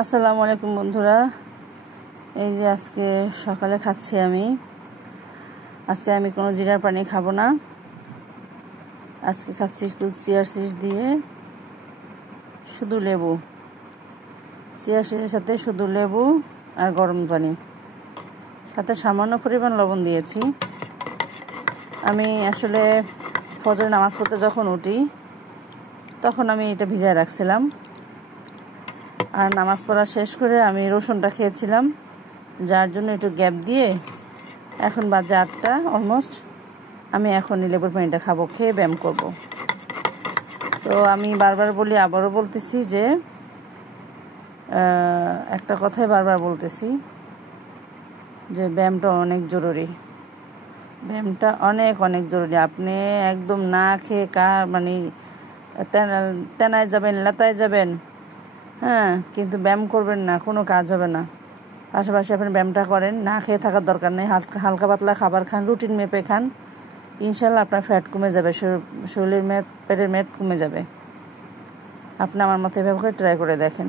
আসসালামু আলাইকুম বন্ধুরা। এই যে আজকে সকালে খাচ্ছি আজকে আমি কোনো জিরার পানি খাবো না। আজকে খাচ্ছি শুধু চিয়া সিড দিয়ে শুধু লেবু, চিয়া সিডের সাথে শুধু লেবু আর গরম পানি, সাথে সামান্য পরিমাণ লবণ দিয়েছি। আমি আসলে ফজর নামাজ পড়তে যখন উঠি তখন আমি এটা ভিজায় রাখছিলাম, আর নামাজ পড়া শেষ করে আমি রসুনটা খেয়েছিলাম, যার জন্য একটু গ্যাপ দিয়ে এখন বাজে 8টা অলমোস্ট। আমি এখনই লেবুর পানিটা খাবো, খেয়ে ব্যায়াম করব। তো আমি বারবার বলি, আবারও বলতেছি যে একটা কথাই বারবার বলতেছি যে ব্যায়ামটা অনেক জরুরি, ব্যায়ামটা অনেক অনেক জরুরি। আপনি একদম না খেয়ে মানে তেনায় যাবেন, লেতায় যাবেন, কিন্তু ব্যায়াম করবেন না, কোনো কাজ হবে না। পাশাপাশি আপনি ব্যায়ামটা করেন, না খেয়ে থাকার দরকার নেই, হালকা পাতলা খাবার খান, রুটিন মেপে খান, ইনশাল্লাহ আপনার ফ্যাট কমে যাবে, শরীরের পেটের মেদ কমে যাবে। আপনি আমার মতো এভাবে করে ট্রাই করে দেখেন।